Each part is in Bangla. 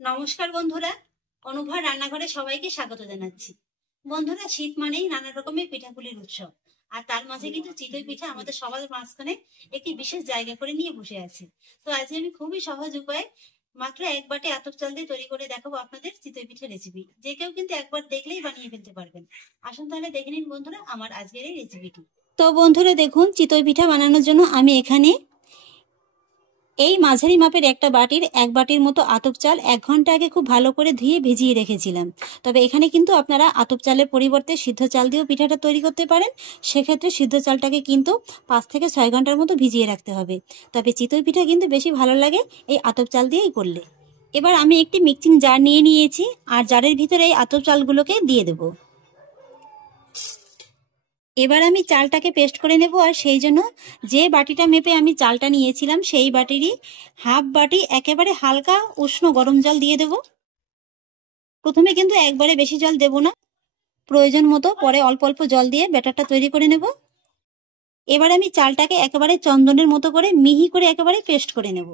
নমস্কার বন্ধুরা, অনুভব রান্নাঘরে সবাইকে স্বাগত জানাচ্ছি। বন্ধুরা, শীত মানেই নানা রকমের পিঠাপুলির উৎসব, আর তার মাঝে কিন্তু চিতই পিঠা আমাদের সবার মাঝখানে একটি বিশেষ জায়গা করে নিয়ে বসে আছে। তো আজকে আমি খুবই সহজ উপায়ে মাত্র এক বাটি আতপ চাল দিয়ে তৈরি করে দেখাবো আপনাদের চিতই পিঠা রেসিপি। যে কেউ কিন্তু একবার দেখলেই বানিয়ে ফেলতে পারবেন। আসুন তাহলে দেখে নিন বন্ধুরা আমার আজকের এই রেসিপিটি। তো বন্ধুরা দেখুন, চিতই পিঠা বানানোর জন্য আমি এখানে এই মাঝারি মাপের একটা বাটির এক বাটির মতো আতপ চাল 1 ঘন্টা আগে খুব ভালো করে ধুয়ে ভিজিয়ে রেখেছিলাম। তবে এখানে কিন্তু আপনারা আতপ চালের পরিবর্তে সিদ্ধ চাল দিয়েও পিঠাটা তৈরি করতে পারেন। সেক্ষেত্রে সিদ্ধ চালটাকে কিন্তু 5 থেকে 6 ঘন্টার মতো ভিজিয়ে রাখতে হবে। তবে চিতই পিঠা কিন্তু বেশি ভালো লাগে এই আতপ চাল দিয়েই করলে। এবার আমি একটি মিক্সিং জার নিয়ে নিয়েছি, আর জারের ভিতরে এই আতপ চালগুলোকে দিয়ে দেবো। এবার আমি চালটাকে পেস্ট করে নেব, আর সেই জন্য যে বাটিটা মেপে আমি চালটা নিয়েছিলাম সেই বাটিরই হাফ বাটি একেবারে হালকা উষ্ণ গরম জল দিয়ে দেব। প্রথমে কিন্তু একবারে বেশি জল দেব না, প্রয়োজন মতো পরে অল্প অল্প জল দিয়ে ব্যাটারটা তৈরি করে নেব। এবার আমি চালটাকে একেবারে চন্দনের মতো করে মিহি করে একেবারে পেস্ট করে নেব।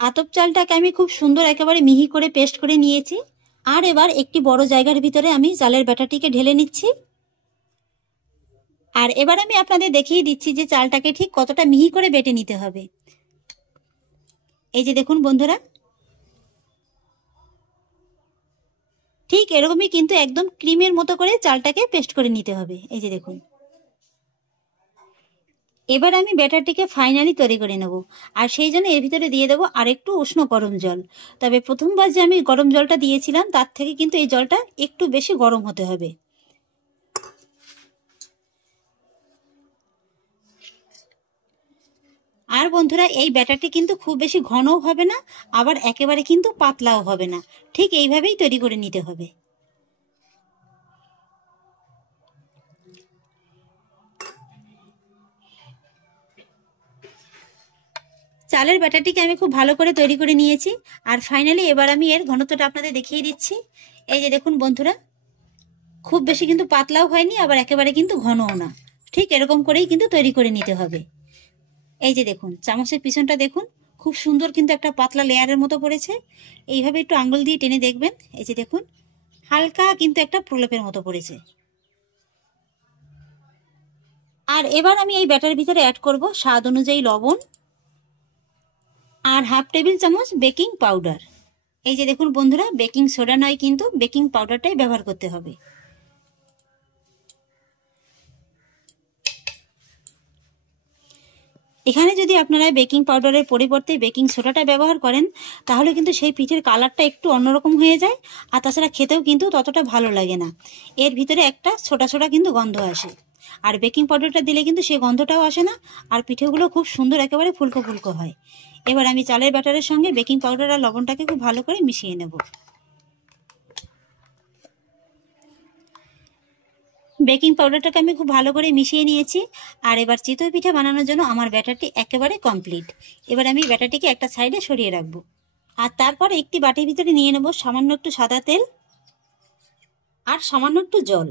আতপ চালটাকে আমি খুব সুন্দর একেবারে মিহি করে পেস্ট করে নিয়েছি। আর এবার একটি বড় জায়গার ভিতরে আমি চালের ব্যাটারটিকে ঢেলে নিচ্ছি। আর এবার আমি আপনাদের দেখিয়ে দিচ্ছি যে চালটাকে ঠিক কতটা মিহি করে বেটে নিতে হবে। এই যে দেখুন বন্ধুরা, ঠিক এরকমই কিন্তু একদম ক্রিমের মতো করে চালটাকে পেস্ট করে নিতে হবে। এই যে দেখুন, এবার আমি ব্যাটারটিকে ফাইনালি তৈরি করে নেব, আর সেই জন্য এর ভিতরে দিয়ে দেবো আরেকটু উষ্ণ গরম জল। তবে প্রথমবার যে আমি গরম জলটা দিয়েছিলাম তার থেকে কিন্তু এই জলটা একটু বেশি গরম হতে হবে। আর বন্ধুরা, এই ব্যাটারটি কিন্তু খুব বেশি ঘনও হবে না, আবার একেবারে কিন্তু পাতলাও হবে না। ঠিক এইভাবেই তৈরি করে নিতে হবে। চালের ব্যাটারটিকে আমি খুব ভালো করে তৈরি করে নিয়েছি, আর ফাইনালি এবার আমি এর ঘনত্বটা আপনাদের দেখিয়ে দিচ্ছি। এই যে দেখুন বন্ধুরা, খুব বেশি কিন্তু পাতলাও হয়নি, আবার একেবারে কিন্তু ঘনও না। ঠিক এরকম করেই কিন্তু তৈরি করে নিতে হবে। এই যে দেখুন, চামচের পিছনটা দেখুন, খুব সুন্দর কিন্তু একটা পাতলা লেয়ারের মতো পড়েছে। এইভাবে একটু আঙ্গুল দিয়ে টেনে দেখবেন। এই যে দেখুন, হালকা কিন্তু একটা প্রলেপের মতো পড়েছে। আর এবার আমি এই ব্যাটার ভিতরে অ্যাড করব স্বাদ অনুযায়ী লবণ আর হাফ টেবিল চামচ বেকিং পাউডার। এই যে দেখুন বন্ধুরা, বেকিং সোডা নয়, কিন্তু বেকিং পাউডারটাই ব্যবহার করতে হবে। এখানে যদি আপনারা বেকিং পাউডারের পরিবর্তে বেকিং সোডাটা ব্যবহার করেন তাহলে কিন্তু সেই পিঠের কালারটা একটু অন্যরকম হয়ে যায়, আর তাছাড়া খেতেও কিন্তু ততটা ভালো লাগে না। এর ভিতরে একটা ছোটা ছোটা কিন্তু গন্ধ আসে, আর বেকিং পাউডারটা দিলে কিন্তু সেই গন্ধটাও আসে না, আর পিঠেগুলো খুব সুন্দর একেবারে ফুলকো ফুলকো হয়। এবার আমি চালের ব্যাটারের সঙ্গে বেকিং পাউডার আর লবণটাকে খুব ভালো করে মিশিয়ে নেব। বেকিং পাউডারটাকে আমি খুব ভালো করে মিশিয়ে নিয়েছি, আর এবার চিতই পিঠা বানানোর জন্য আমার ব্যাটারটি একেবারে কমপ্লিট। এবার আমি ব্যাটারটিকে একটা সাইডে সরিয়ে রাখবো, আর তারপর একটি বাটির ভিতরে নিয়ে নেব সামান্য একটু সাদা তেল আর সামান্য একটু জল।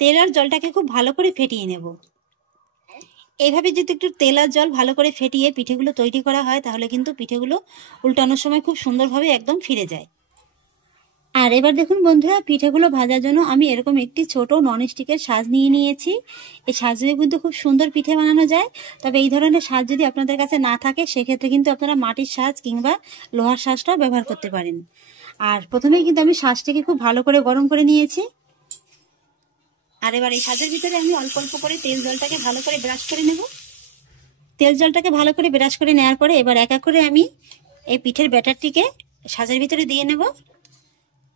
তেল আর জলটাকে খুব ভালো করে ফেটিয়ে নেব। এইভাবে যদি একটু তেল আর জল ভালো করে ফেটিয়ে পিঠেগুলো তৈরি করা হয় তাহলে কিন্তু পিঠেগুলো উল্টানোর সময় খুব সুন্দরভাবে একদম ফিরে যায়। আর এবার দেখুন বন্ধুরা, পিঠেগুলো ভাজার জন্য আমি এরকম একটি ছোট ননস্টিকের সাজ নিয়ে নিয়েছি। এই সাজ দিয়ে কিন্তু খুব সুন্দর পিঠে বানানো যায়। তবে এই ধরনের সাজ যদি আপনাদের কাছে না থাকে সেক্ষেত্রে কিন্তু আপনারা মাটির সাজ কিংবা লোহার সাজটাও ব্যবহার করতে পারেন। আর প্রথমেই কিন্তু আমি সাজটিকে খুব ভালো করে গরম করে নিয়েছি। আর এবার এই সাজের ভিতরে আমি অল্প অল্প করে তেল জলটাকে ভালো করে ব্রাশ করে নেব। তেল জলটাকে ভালো করে ব্রাশ করে নেওয়ার পরে এবার এক এক করে আমি এই পিঠের ব্যাটারটিকে সাজের ভিতরে দিয়ে নেব।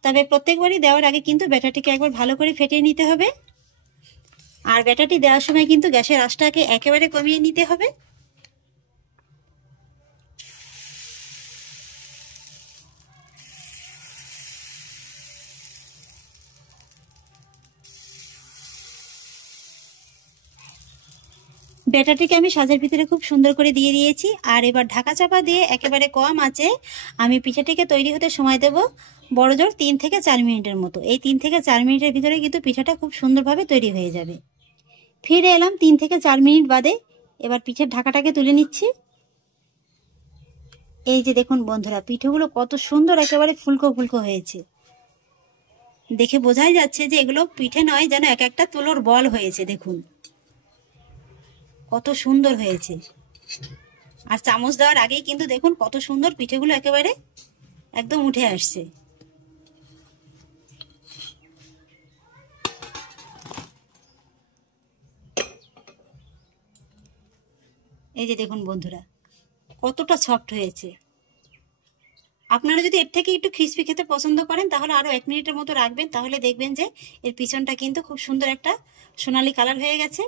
তবে প্রত্যেকবারই দেওয়ার আগে কিন্তু ব্যাটারটিকে একবার ভালো করে ফেটিয়ে নিতে হবে, আর ব্যাটারটি দেওয়ার সময় কিন্তু গ্যাসের আঁচটাকে একেবারে কমিয়ে নিতে হবে। ব্যাটারটিকে আমি সাজের ভিতরে খুব সুন্দর করে দিয়ে দিয়েছি, আর এবার ঢাকা চাপা দিয়ে একেবারে কম আঁচে আমি পিঠাটিকে তৈরি হতে সময় দেব বড়জোর 3 থেকে 4 মিনিটের মতো। এই 3 থেকে 4 মিনিটের ভিতরে কিন্তু পিঠাটা খুব সুন্দরভাবে তৈরি হয়ে যাবে। ফিরে এলাম 3 থেকে 4 মিনিট বাদে। এবার পিঠের ঢাকাটাকে তুলে নিচ্ছি। এই যে দেখুন বন্ধুরা, পিঠেগুলো কত সুন্দর একেবারে ফুলকো ফুলকো হয়েছে। দেখে বোঝাই যাচ্ছে যে এগুলো পিঠে নয়, যেন এক একটা তুলোর বল হয়েছে। দেখুন কত সুন্দর হয়েছে। আর চামচ দেওয়ার আগেই কিন্তু দেখুন কত সুন্দর পিঠেগুলো একেবারে একদম উঠে আসছে। এই যে দেখুন বন্ধুরা, কতটা সফট হয়েছে। আপনারা যদি এর থেকে একটু ক্রিস্পি খেতে পছন্দ করেন তাহলে আরো 1 মিনিটের মতো রাখবেন, তাহলে দেখবেন যে এর পিছনটা কিন্তু খুব সুন্দর একটা সোনালী কালার হয়ে গেছে।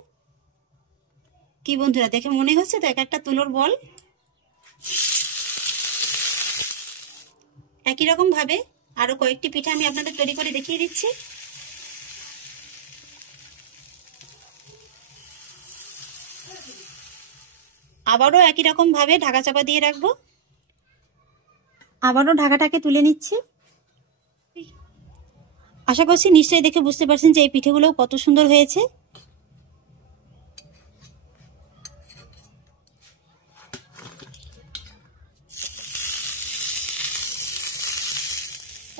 কি বন্ধুরা, দেখে মনে হচ্ছে তো এক একটা তুলোর বল। একই রকম ভাবে আরো কয়েকটি পিঠা আমি আপনাদের তৈরি করে দেখিয়ে দিচ্ছি। আবারও একই রকম ভাবে ঢাকা চাপা দিয়ে রাখবো। আবারও ঢাকাটাকে তুলে নিচ্ছি। আশা করছি নিশ্চয়ই দেখে বুঝতে পারছেন যে এই পিঠেগুলো কত সুন্দর হয়েছে।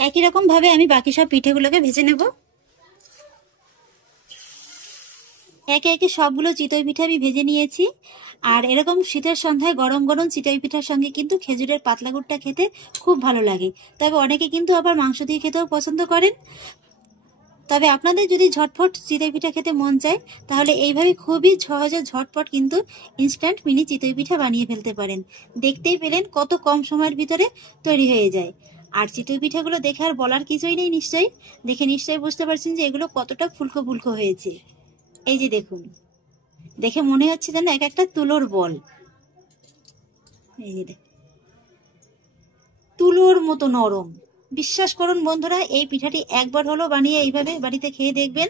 একই রকম ভাবে আমি বাকি সব পিঠেগুলোকে ভেজে নেব। একে একে সবগুলো চিতই পিঠা আমি ভেজে নিয়েছি। আর এরকম শীতের সন্ধ্যায় গরম গরম চিতই পিঠার সঙ্গে কিন্তু খেজুরের পাতলা গুড়টা খেতে খুব ভালো লাগে। তবে অনেকে কিন্তু আবার মাংস দিয়ে খেতেও পছন্দ করেন। তবে আপনাদের যদি ঝটপট চিতই পিঠা খেতে মন চায় তাহলে এইভাবে খুবই সহজে ঝটপট কিন্তু ইনস্ট্যান্ট মিনি চিতই পিঠা বানিয়ে ফেলতে পারেন। দেখতেই পেলেন কত কম সময়ের ভিতরে তৈরি হয়ে যায়। আর চিতই পিঠাগুলো দেখে আর বলার কিছুই নেই, নিশ্চয়ই দেখে নিশ্চয়ই বুঝতে পারছেন যে এগুলো কতটা ফুলকো ফুলকো হয়েছে। এই যে দেখুন, দেখে মনে হচ্ছে যেন এক একটা তুলোর বল। এই যে তুলোর মতো নরম। বিশ্বাস করুন বন্ধুরা, এই পিঠাটি একবার হলো বানিয়ে এইভাবে বাড়িতে খেয়ে দেখবেন,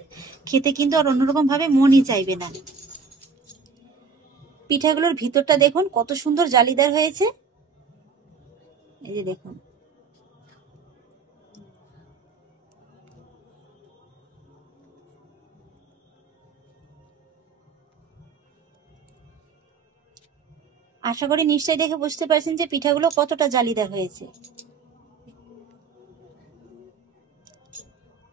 খেতে কিন্তু আর অন্যরকম ভাবে মনই চাইবে না। পিঠাগুলোর ভিতরটা দেখুন কত সুন্দর জালিদার হয়েছে। এই যে দেখুন, আশা করি নিশ্চয়ই দেখে বুঝতে পারছেন যে পিঠাগুলো কতটা জালিদার হয়েছে।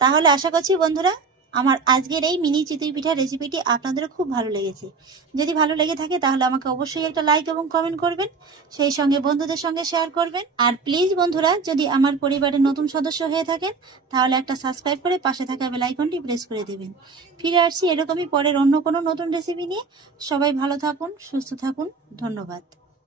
তাহলে আশা করছি বন্ধুরা আমার আজকের এই মিনি চিতই পিঠা রেসিপিটি আপনাদের খুব ভালো লেগেছে। যদি ভালো লেগে থাকে তাহলে আমাকে অবশ্যই একটা লাইক এবং কমেন্ট করবেন, সেই সঙ্গে বন্ধুদের সঙ্গে শেয়ার করবেন। আর প্লিজ বন্ধুরা, যদি আমার পরিবারের নতুন সদস্য হয়ে থাকেন তাহলে একটা সাবস্ক্রাইব করে পাশে থাকা বেল আইকনটি প্রেস করে দেবেন। ফিরে আসছি এরকমই পরের অন্য কোনো নতুন রেসিপি নিয়ে। সবাই ভালো থাকুন, সুস্থ থাকুন, ধন্যবাদ।